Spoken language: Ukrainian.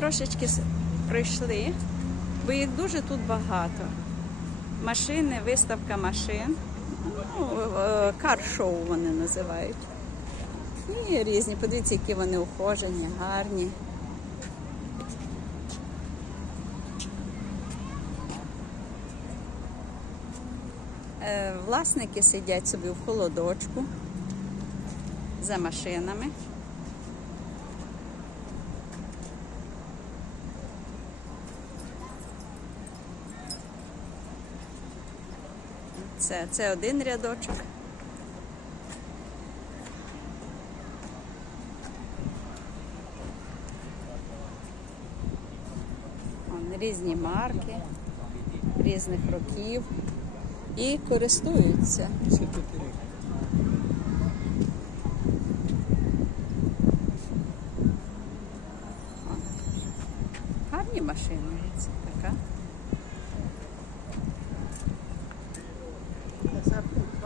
трошечки пройшли, бо їх дуже тут багато. Машини, виставка машин. Ну, е, кар-шоу вони називають. І різні. Подивіться, які вони ухожені, гарні. Е, Власники сидять собі в холодочку за машинами. Це, це один рядочок. Різні марки різних років і користуються. Гарні машини, це така. Дякую.